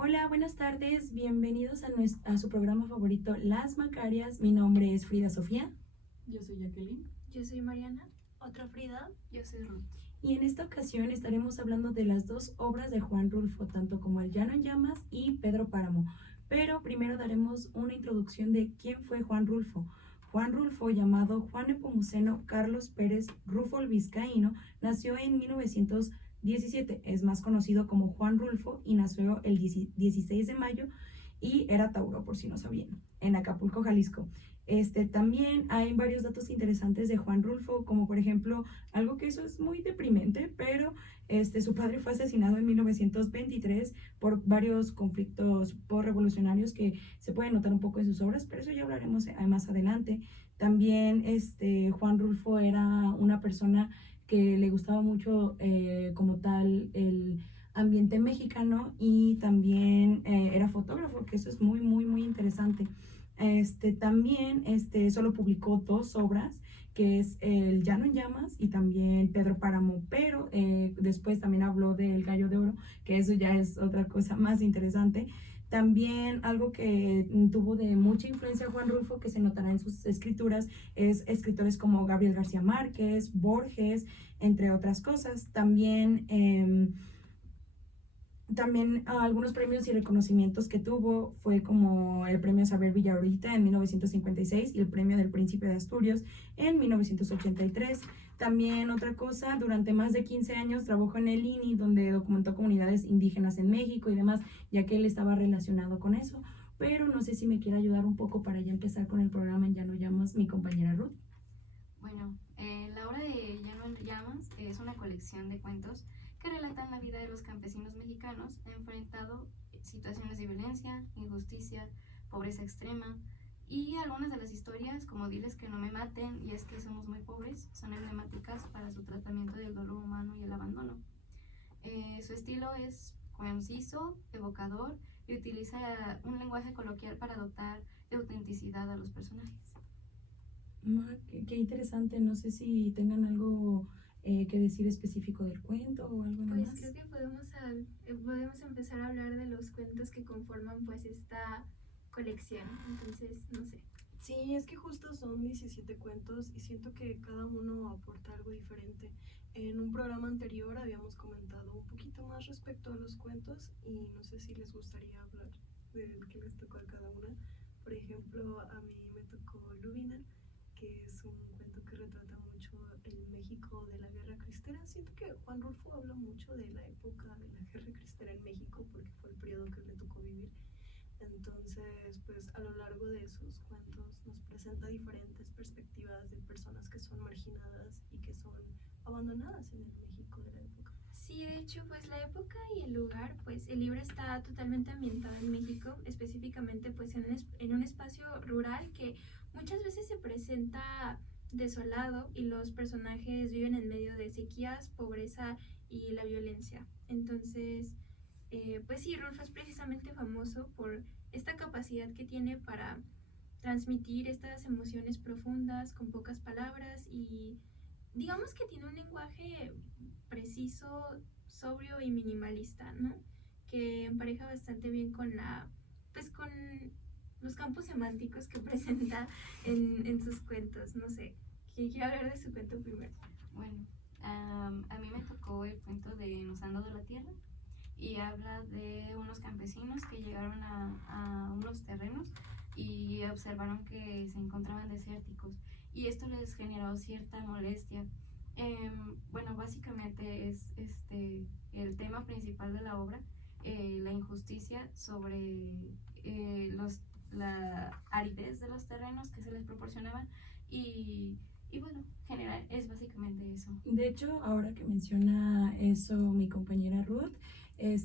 Hola, buenas tardes, bienvenidos a su programa favorito, Las Macarias. Mi nombre es Frida Sofía. Yo soy Jacqueline. Yo soy Mariana. Otra Frida. Yo soy Ruth. Y en esta ocasión estaremos hablando de las dos obras de Juan Rulfo, tanto como El Llano en Llamas y Pedro Páramo. Pero primero daremos una introducción de quién fue Juan Rulfo. Juan Rulfo, llamado Juan Nepomuceno Carlos Pérez Rufo el Vizcaíno, nació en 1917. Es más conocido como Juan Rulfo y nació el 16 de mayo y era Tauro, por si no sabían, en Acapulco, Jalisco. También hay varios datos interesantes de Juan Rulfo, como por ejemplo, algo que eso es muy deprimente, pero su padre fue asesinado en 1923 por varios conflictos postrevolucionarios que se pueden notar un poco en sus obras, pero eso ya hablaremos más adelante. También Juan Rulfo era una persona que le gustaba mucho como tal el ambiente mexicano y también era fotógrafo, que eso es muy, muy, muy interesante. También solo publicó dos obras, que es El Llano en Llamas y también Pedro Páramo, pero después también habló del Gallo de Oro, que eso ya es otra cosa más interesante. También algo que tuvo de mucha influencia Juan Rulfo, que se notará en sus escrituras, es escritores como Gabriel García Márquez, Borges, entre otras cosas. También algunos premios y reconocimientos que tuvo fue como el premio Saber Villarrita en 1956 y el premio del Príncipe de Asturias en 1983. También otra cosa, durante más de 15 años trabajó en el INI, donde documentó comunidades indígenas en México y demás, ya que él estaba relacionado con eso. Pero no sé si me quiere ayudar un poco para ya empezar con el programa en Ya no llamas, mi compañera Ruth. Bueno, la obra de Llano en Llamas es una colección de cuentos que relatan la vida de los campesinos mexicanos enfrentado situaciones de violencia, injusticia, pobreza extrema, y algunas de las historias, como Diles que no me maten y Es que somos muy pobres, son emblemáticas para su tratamiento del dolor humano y el abandono. Su estilo es conciso, evocador y utiliza un lenguaje coloquial para dotar de autenticidad a los personajes. Qué interesante, no sé si tengan algo que decir específico del cuento o algo Pues más. creo que podemos empezar a hablar de los cuentos que conforman pues esta colección. Entonces, no sé. Sí, es que justo son 17 cuentos y siento que cada uno aporta algo diferente. En un programa anterior habíamos comentado un poquito más respecto a los cuentos y no sé si les gustaría hablar de qué les tocó a cada una. Por ejemplo, a mí me tocó Lubina, que es un cuento que retrata mucho el México de la Guerra Cristera. Siento que Juan Rulfo habla mucho de la época de la Guerra Cristera en México porque fue el periodo que le tocó vivir. Entonces, pues a lo largo de sus cuentos nos presenta diferentes perspectivas de personas que son marginadas y que son abandonadas en el México de la época. Sí, de hecho, pues la época y el lugar, pues el libro está totalmente ambientado en México, específicamente pues en un espacio rural que muchas veces se presenta desolado y los personajes viven en medio de sequías, pobreza y la violencia. Entonces, pues sí, Rulfo es precisamente famoso por esta capacidad que tiene para transmitir estas emociones profundas con pocas palabras y digamos que tiene un lenguaje preciso, sobrio y minimalista, ¿no? Que empareja bastante bien con con los campos semánticos que presenta en sus cuentos, no sé. ¿Quién quiere hablar de su cuento primero? Bueno, a mí me tocó el cuento de Nos han dado la tierra y habla de unos campesinos que llegaron a unos terrenos y observaron que se encontraban desérticos y esto les generó cierta molestia. Bueno, básicamente es el tema principal de la obra, la injusticia sobre la aridez de los terrenos que se les proporcionaban y bueno, general es básicamente eso. De hecho, ahora que menciona eso mi compañera Ruth,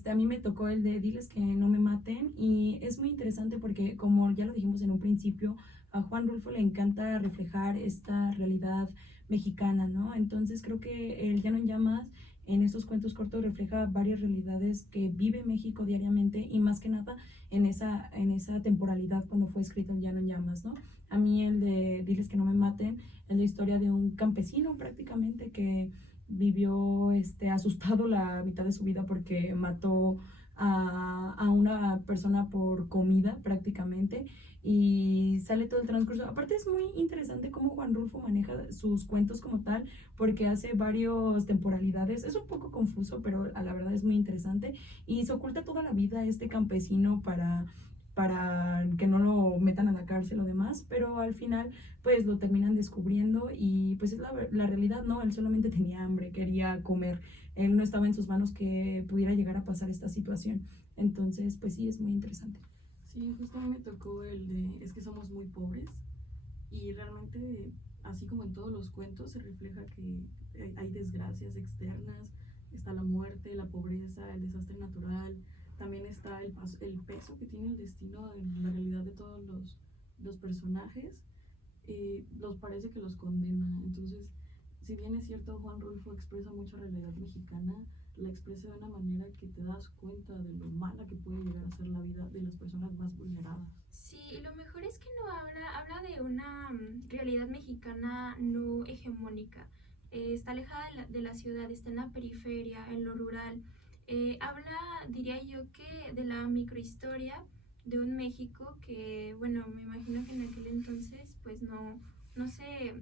a mí me tocó el de Diles que no me maten y es muy interesante porque como ya lo dijimos en un principio, a Juan Rulfo le encanta reflejar esta realidad mexicana, ¿no? Entonces creo que El Llano en Llamas en estos cuentos cortos refleja varias realidades que vive México diariamente y más que nada en esa temporalidad cuando fue escrito El Llano en Llamas, ¿no? A mí el de Diles que no me maten es la historia de un campesino prácticamente que vivió asustado la mitad de su vida porque mató a una persona por comida prácticamente y sale todo el transcurso. Aparte es muy interesante cómo Juan Rulfo maneja sus cuentos como tal porque hace varias temporalidades. Es un poco confuso, pero a la verdad es muy interesante y se oculta toda la vida a este campesino para que no lo metan a la cárcel o demás, pero al final pues lo terminan descubriendo y pues es la realidad, ¿no? Él solamente tenía hambre, quería comer, él no estaba en sus manos que pudiera llegar a pasar esta situación. Entonces, pues sí, es muy interesante. Sí, justo a mí me tocó el de, es que somos muy pobres y realmente, así como en todos los cuentos, se refleja que hay desgracias externas, está la muerte, la pobreza, el desastre natural, también está el peso que tiene el destino en la realidad de todos los personajes, los parece que los condena. Entonces, si bien es cierto, Juan Rulfo expresa mucha realidad mexicana, la expresa de una manera que te das cuenta de lo mala que puede llegar a ser la vida de las personas más vulneradas. Sí, y lo mejor es que no habla de una realidad mexicana no hegemónica. Está alejada de la ciudad, está en la periferia, en lo rural. Habla, diría yo, que de la microhistoria de un México que, bueno, me imagino que en aquel entonces pues no se,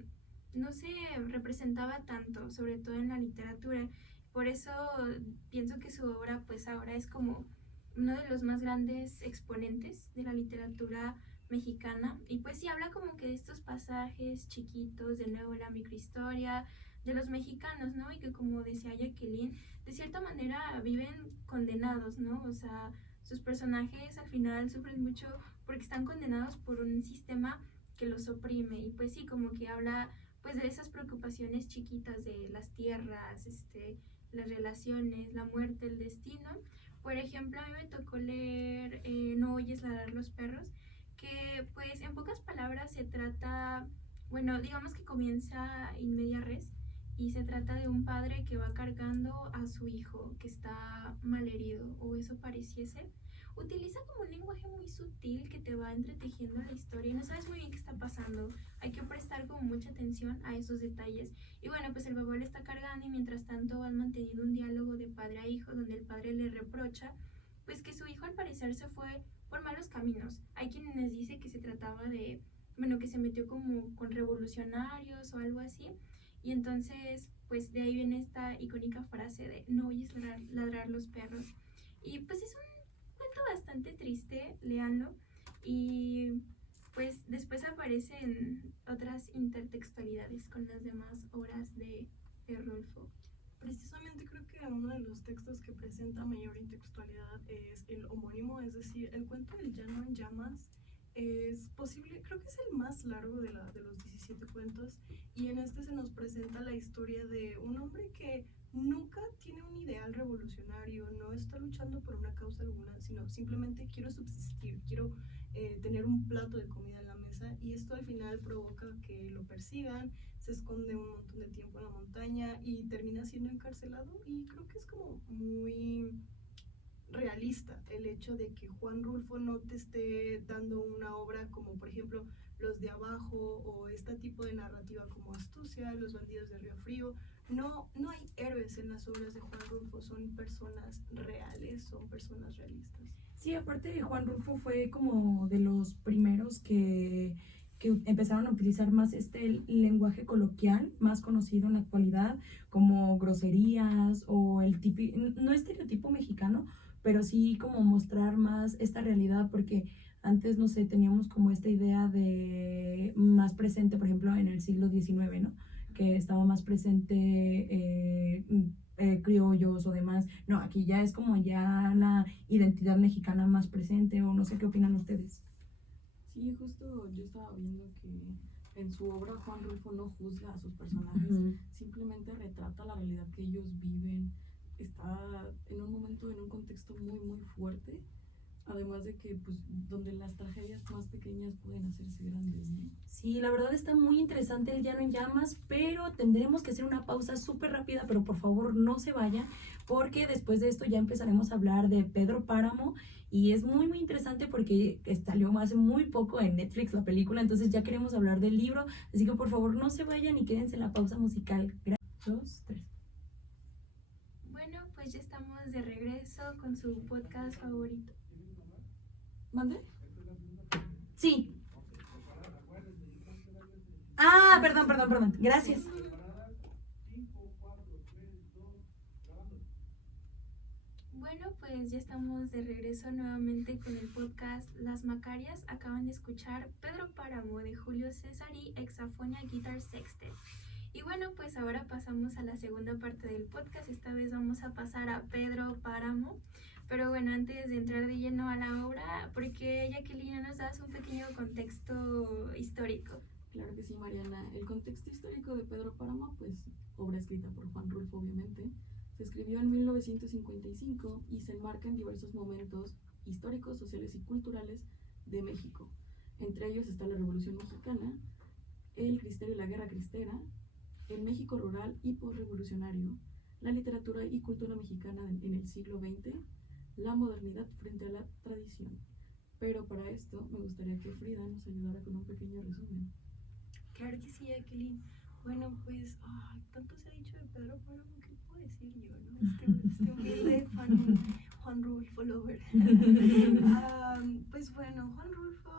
no se representaba tanto, sobre todo en la literatura. Por eso pienso que su obra pues ahora es como uno de los más grandes exponentes de la literatura mexicana y pues sí habla como que de estos pasajes chiquitos, de nuevo la microhistoria de los mexicanos, ¿no? Y que como decía Jacqueline, de cierta manera viven condenados, ¿no? O sea, sus personajes al final sufren mucho porque están condenados por un sistema que los oprime y pues sí, como que habla pues de esas preocupaciones chiquitas de las tierras, las relaciones, la muerte, el destino. Por ejemplo, a mí me tocó leer No oyes ladrar los perros, que pues en pocas palabras se trata, bueno, digamos que comienza in media res y se trata de un padre que va cargando a su hijo que está malherido, o eso pareciese. Utiliza como un lenguaje muy sutil que te va entretejiendo la historia y no sabes muy bien qué está pasando. Hay que prestar como mucha atención a esos detalles. Y bueno, pues el bebé le está cargando y mientras tanto van manteniendo un diálogo de padre a hijo donde el padre le reprocha pues que su hijo al parecer se fue por malos caminos. Hay quienes dicen que se trataba de, bueno, que se metió como con revolucionarios o algo así. Y entonces, pues de ahí viene esta icónica frase de no oyes ladrar los perros. Y pues es un cuento bastante triste, léanlo. Y pues después aparecen otras intertextualidades con las demás obras de Rulfo. Precisamente creo que uno de los textos que presenta mayor intertextualidad es el homónimo, es decir, el cuento del Llano en Llamas es posible, creo que es el más largo de los 17 cuentos y en este se nos presenta la historia de un hombre que nunca tiene un ideal revolucionario, no está luchando por una causa alguna, sino simplemente quiero subsistir, quiero tener un plato de comida en la mesa y esto al final provoca que lo persigan, se esconde un montón de tiempo en la montaña y termina siendo encarcelado y creo que es como muy realista el hecho de que Juan Rulfo no te esté dando una obra como por ejemplo Los de Abajo o este tipo de narrativa como Astucia, Los bandidos de Río Frío. No hay héroes en las obras de Juan Rulfo, son personas reales, son personas realistas. Sí, aparte Juan Rulfo fue como de los primeros que empezaron a utilizar más este lenguaje coloquial, más conocido en la actualidad, como groserías o el no estereotipo mexicano, pero sí como mostrar más esta realidad, porque antes, no sé, teníamos como esta idea de más presente, por ejemplo, en el siglo XIX, ¿no? Que estaba más presente criollos o demás. No, aquí ya es como ya la identidad mexicana más presente, o no sé qué opinan ustedes. Sí, justo yo estaba viendo que en su obra Juan Rulfo no juzga a sus personajes, simplemente retrata la realidad que ellos viven. Está en un momento, en un contexto muy, muy fuerte, además de que, pues, donde las tragedias más pequeñas pueden hacerse grandes, ¿no? Sí, la verdad está muy interesante el Llano en Llamas, pero tendremos que hacer una pausa súper rápida, pero por favor no se vayan, porque después de esto ya empezaremos a hablar de Pedro Páramo, y es muy, muy interesante porque salió hace muy poco en Netflix la película, entonces ya queremos hablar del libro, así que por favor no se vayan y quédense en la pausa musical. Gracias. 2, 3. pues ya estamos de regreso con su podcast favorito. ¿Mande? Sí. Ah, perdón. Gracias. Bueno, pues ya estamos de regreso nuevamente con el podcast Las Macarias. Acaban de escuchar Pedro Páramo de Julio César y Hexafonia Guitar Sextet. Y bueno, pues ahora pasamos a la segunda parte del podcast. Esta vez vamos a pasar a Pedro Páramo. Pero bueno, antes de entrar de lleno a la obra, ¿por qué, Jacqueline, nos das un pequeño contexto histórico? Claro que sí, Mariana. El contexto histórico de Pedro Páramo, pues obra escrita por Juan Rulfo, obviamente, se escribió en 1955 y se enmarca en diversos momentos históricos, sociales y culturales de México. Entre ellos está la Revolución Mexicana, el Cristero y la Guerra Cristera, el México rural y posrevolucionario, la literatura y cultura mexicana en el siglo XX, la modernidad frente a la tradición. Pero para esto me gustaría que Frida nos ayudara con un pequeño resumen. Claro que sí, Jacqueline. Bueno, pues tanto se ha dicho de Pedro Páramo, ¿qué puedo decir yo, no? Este humilde fan, Juan Rulfo lover. Pues bueno, Juan Rulfo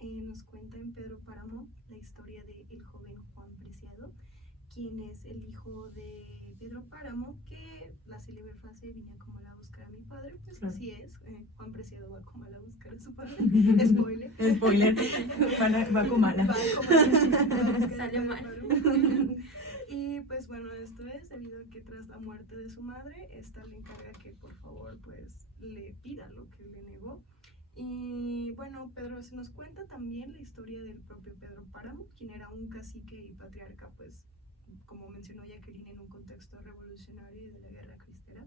nos cuenta en Pedro Páramo la historia del joven Juan Preciado, quien es el hijo de Pedro Páramo, que la célebre frase vine a Comala a buscar a mi padre, pues Claro. así es, Juan Preciado va a Comala a buscar a su padre, spoiler. Spoiler. Va con mala. Va a Comala a buscar a Salió Pedro mal. Páramo. Y pues bueno, esto es debido a que tras la muerte de su madre, esta le encarga que por favor pues le pida lo que le negó. Y bueno, Pedro se nos cuenta también la historia del propio Pedro Páramo, quien era un cacique y patriarca, pues como mencionó Jacqueline, en un contexto revolucionario y de la Guerra Cristera,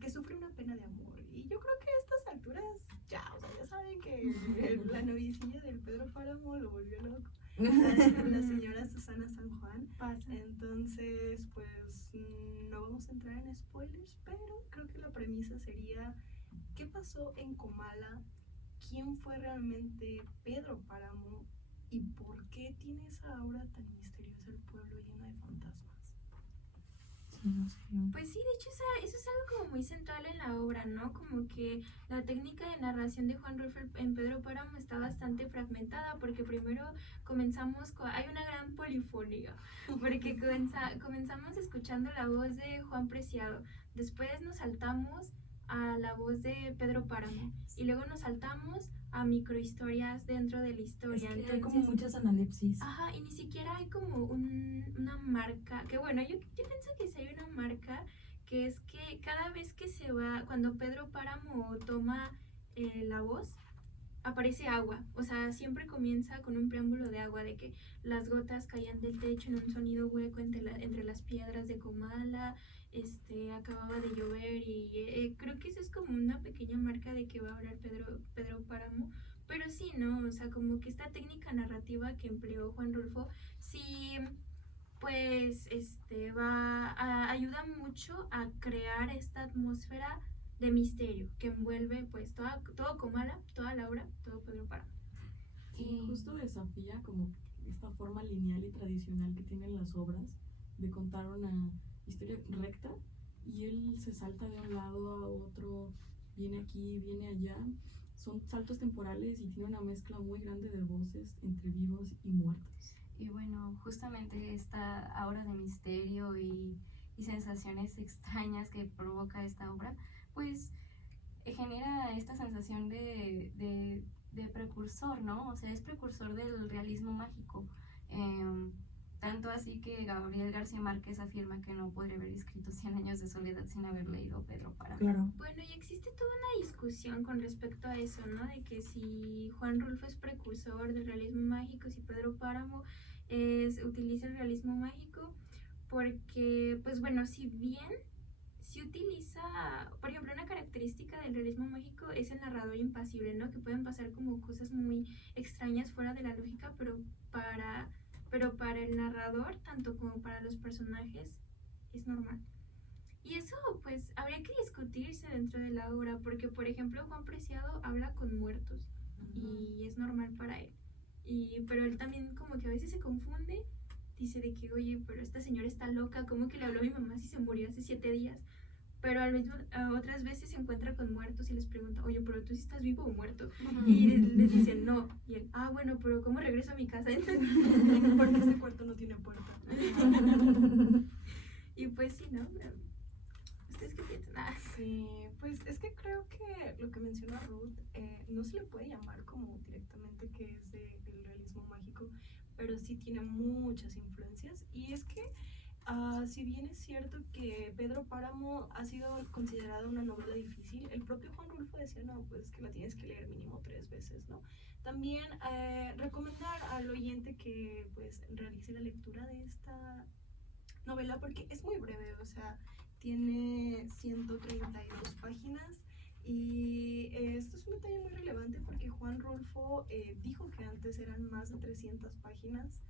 que sufre una pena de amor. Y yo creo que a estas alturas ya saben que la novicilla del Pedro Páramo lo volvió loco. La señora Susana San Juan. Entonces, pues no vamos a entrar en spoilers, pero creo que la premisa sería: ¿qué pasó en Comala? ¿Quién fue realmente Pedro Páramo? ¿Y por qué tiene esa aura tan misteriosa el pueblo lleno de fantasmas? Pues sí, de hecho eso es algo como muy central en la obra, ¿no? Como que la técnica de narración de Juan Rulfo en Pedro Páramo está bastante fragmentada, porque primero hay una gran polifonía, porque comenzamos escuchando la voz de Juan Preciado, después nos saltamos a la voz de Pedro Páramo y luego nos saltamos a microhistorias dentro de la historia. Es que hay como muchas analepsis. Ajá, y ni siquiera hay como una marca, que bueno, yo pienso que sí hay una marca, que es que cada vez que se va, cuando Pedro Páramo toma la voz, aparece agua, o sea, siempre comienza con un preámbulo de agua, de que las gotas caían del techo en un sonido hueco entre las piedras de Comala, acababa de llover y creo que eso es como una pequeña marca de que va a hablar Pedro Páramo. Pero sí, ¿no? O sea, como que esta técnica narrativa que empleó Juan Rulfo, sí, pues, ayuda mucho a crear esta atmósfera de misterio que envuelve, pues, todo Comala, toda la obra, todo Pedro Páramo. Y justo desafía como esta forma lineal y tradicional que tienen las obras de contar una historia recta, y él se salta de un lado a otro, viene aquí, viene allá. Son saltos temporales y tiene una mezcla muy grande de voces entre vivos y muertos. Y bueno, justamente esta aura de misterio y sensaciones extrañas que provoca esta obra, pues genera esta sensación de precursor, ¿no? O sea, es precursor del realismo mágico. Tanto así que Gabriel García Márquez afirma que no podría haber escrito 100 años de soledad sin haber leído Pedro Páramo. Claro. Bueno, y existe toda una discusión con respecto a eso, ¿no? De que si Juan Rulfo es precursor del realismo mágico, si Pedro Páramo utiliza el realismo mágico, porque, pues bueno, si bien se utiliza, por ejemplo, una característica del realismo mágico es el narrador impasible, ¿no? Que pueden pasar como cosas muy extrañas fuera de la lógica, pero para el narrador, tanto como para los personajes, es normal. Y eso, pues, habría que discutirse dentro de la obra, porque, por ejemplo, Juan Preciado habla con muertos, y es normal para él. Pero él también como que a veces se confunde, dice de que, oye, pero esta señora está loca, ¿cómo que le habló a mi mamá si se murió hace 7 días? pero otras veces se encuentra con muertos y les pregunta, oye, pero tú sí estás vivo o muerto. Y les dicen, no. Y él, bueno, pero ¿cómo regreso a mi casa? Porque este cuarto no tiene puerta. Y pues sí, ¿no? ¿Ustedes qué piensan? Sí, pues es que creo que lo que menciona Ruth no se le puede llamar como directamente que es del realismo mágico, pero sí tiene muchas influencias. Y es que si bien es cierto que Pedro Páramo ha sido considerada una novela difícil, el propio Juan Rulfo decía, no, pues que la tienes que leer mínimo 3 veces, ¿no? También recomendar al oyente que pues realice la lectura de esta novela porque es muy breve, o sea, tiene 132 páginas y esto es un detalle muy relevante porque Juan Rulfo dijo que antes eran más de 300 páginas,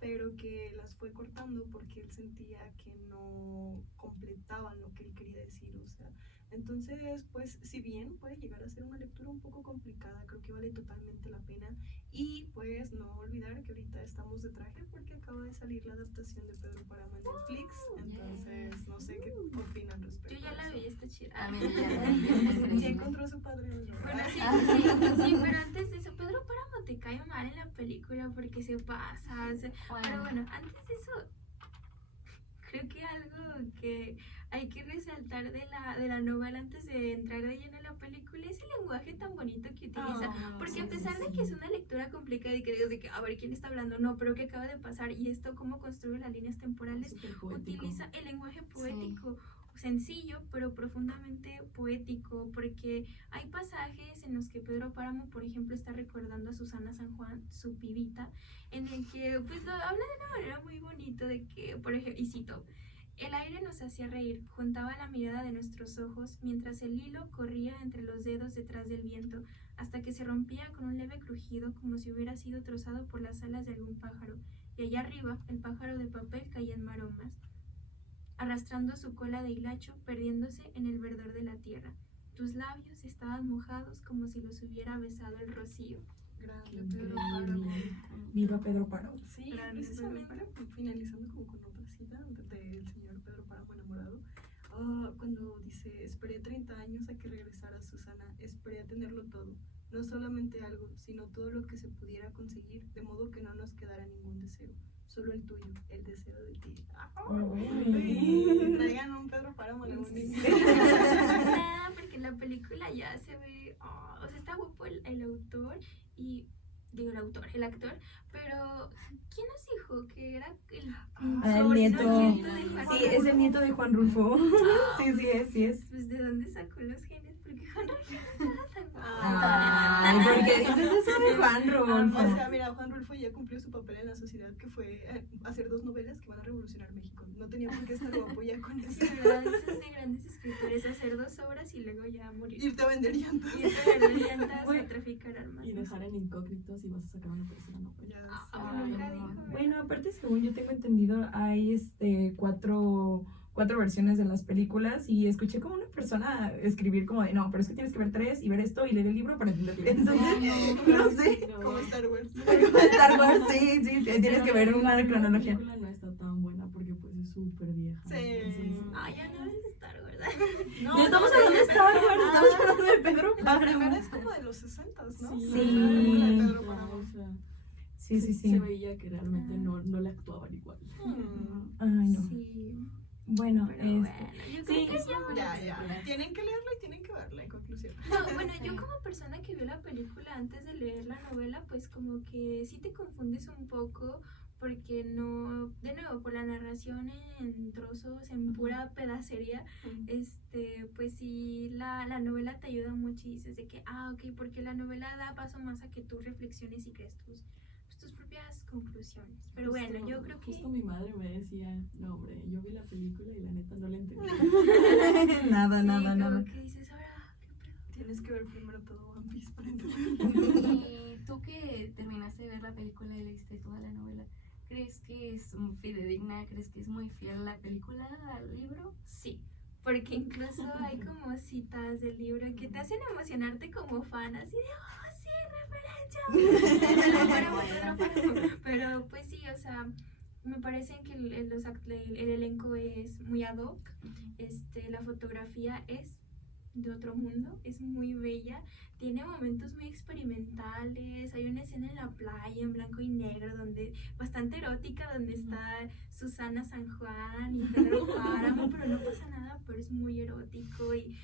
pero que las fue cortando porque él sentía que no completaban lo que él quería decir, o sea, entonces, pues, si bien puede llegar a ser una lectura un poco complicada, creo que vale totalmente la pena. Y pues no olvidar que ahorita estamos de traje porque acaba de salir la adaptación de Pedro Páramo en Netflix. Entonces, no sé qué opinan respecto. Yo ya la vi, está chida. A mí ya Sí encontró a su padre. Bueno, sí, pero antes de eso, Pedro Páramo te cae mal en la película porque se pasa. Pero bueno, antes de eso, creo que algo que hay que resaltar de la novela antes de entrar de lleno en la película es el lenguaje tan bonito que utiliza. Porque a pesar de que es una lectura complicada y que digas de que, a ver, ¿quién está hablando? No, pero ¿qué acaba de pasar? Y esto, cómo construye las líneas temporales, utiliza el lenguaje poético. Sencillo, pero profundamente poético, porque hay pasajes en los que Pedro Páramo, por ejemplo, está recordando a Susana San Juan, su pibita, en el que pues lo habla de una manera muy bonita de que, por ejemplo, y cito, el aire nos hacía reír, juntaba la mirada de nuestros ojos, mientras el hilo corría entre los dedos detrás del viento, hasta que se rompía con un leve crujido como si hubiera sido trozado por las alas de algún pájaro, y allá arriba el pájaro de papel caía en maromas, arrastrando su cola de hilacho, perdiéndose en el verdor de la tierra. Tus labios estaban mojados como si los hubiera besado el rocío. Grande Pedro Páramo. Viva Pedro Páramo. Sí, Grande precisamente Pedro Páramo. finalizando como con otra cita del señor Pedro Páramo enamorado. Cuando dice, esperé 30 años a que regresara Susana, esperé a tenerlo todo. No solamente algo, sino todo lo que se pudiera conseguir, de modo que no nos quedara ningún deseo. Solo el tuyo, el deseo de ti. Traigan un Pedro Páramo de un Porque en la película ya se ve, o sea, está guapo el autor y, digo el actor, pero ¿quién nos dijo que era el nieto? de Juan Sí, es el nieto de Juan Rulfo. Sí es. Pues ¿de dónde sacó los genes? Porque Juan Rulfo no estaba tan guapo. Ay, ¿por qué dices eso de Juan Rulfo? O sea, mira, Juan Rulfo ya cumplió su papel en la sociedad, que fue hacer 2 novelas que van a revolucionar México. No tenía por qué estar guapo ya con eso. Sí, ¿verdad? Eso es de grandes escritores, hacer 2 obras y luego ya morir. Irte a vender llantas. Irte a vender llantas o traficar armas. Y dejar en incógnito si vas a sacar una tercera novela. Nunca dijo. Bueno, aparte, según yo tengo entendido, hay 4 versiones de las películas y escuché como una persona escribir como de, no, pero es que tienes que ver 3 y ver esto y leer el libro para entenderlo. Entonces, no sé. Como Star Wars. Como Star Wars, sí, tienes que ver una cronología. La película no está tan buena porque pues es súper vieja. Sí. Ay, ya no es de Star Wars. No estamos hablando de Star Wars, estamos hablando de Pedro La primera Páramo. es como de los 60s, ¿no? Sí. La película de Pedro No, Páramo. o sea, Sí. se veía que realmente no le actuaban igual. Ay, no. Sí, Bueno, pero bueno, yo creo sí. que Ya. Tienen que leerla y tienen que verla, en conclusión. No, bueno, yo como persona que vio la película antes de leer la novela, pues como que sí te confundes un poco porque no, de nuevo, por la narración en trozos, en pura pedacería, pues sí, la novela te ayuda mucho y dices de que, ok, porque la novela da paso más a que tú reflexiones y crees tus propias conclusiones. Pero bueno, yo creo que... Justo mi madre me decía, no hombre, yo vi la película y la neta no la entendí. nada. Como que dices, ahora, ¿qué pedo? Tienes que ver primero todo One Piece para entenderlo. Y tú que terminaste de ver la película y leíste toda la novela, ¿crees que es fidedigna? ¿Crees que es muy fiel la película al libro? Sí, porque incluso hay como citas del libro que te hacen emocionarte como fan, así de, sí, referencia. Pero pues sí, o sea, Me parece que el elenco es muy ad hoc, la fotografía es de otro mundo, es muy bella, tiene momentos muy experimentales, hay una escena en la playa en blanco y negro, bastante erótica, donde está Susana San Juan y Pedro Páramo, pero no pasa nada, pero es muy erótico y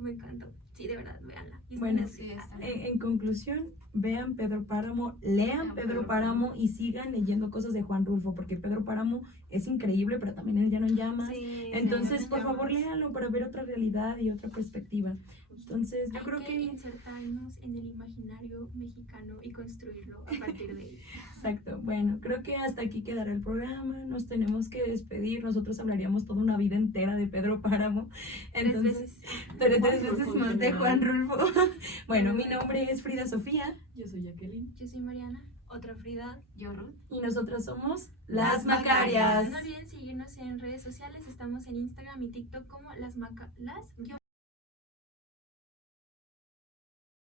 me encantó. Sí, de verdad, véanla. Bueno, Sí, está En conclusión, vean Pedro Páramo, lean Pedro Páramo y sigan leyendo cosas de Juan Rulfo, porque Pedro Páramo es increíble, pero también El Llano en Llamas. Sí, Entonces, sí, por favor, léanlo para ver otra realidad y otra perspectiva. Entonces, yo Hay creo que que... insertarnos en el imaginario mexicano y construirlo a partir de ahí. Exacto. Bueno, creo que hasta aquí quedará el programa. Nos tenemos que despedir. Nosotros hablaríamos toda una vida entera de Pedro Páramo. Tres veces. Tres Juan veces Rulfo, más de en Juan general. Rulfo. Bueno, mi nombre es Frida Sofía Yo soy Jacqueline. Yo soy Mariana. Otra Frida. Yo, Ruth. y nosotros somos Las Las Macarias. No olviden seguirnos en redes sociales. Estamos en Instagram y TikTok como las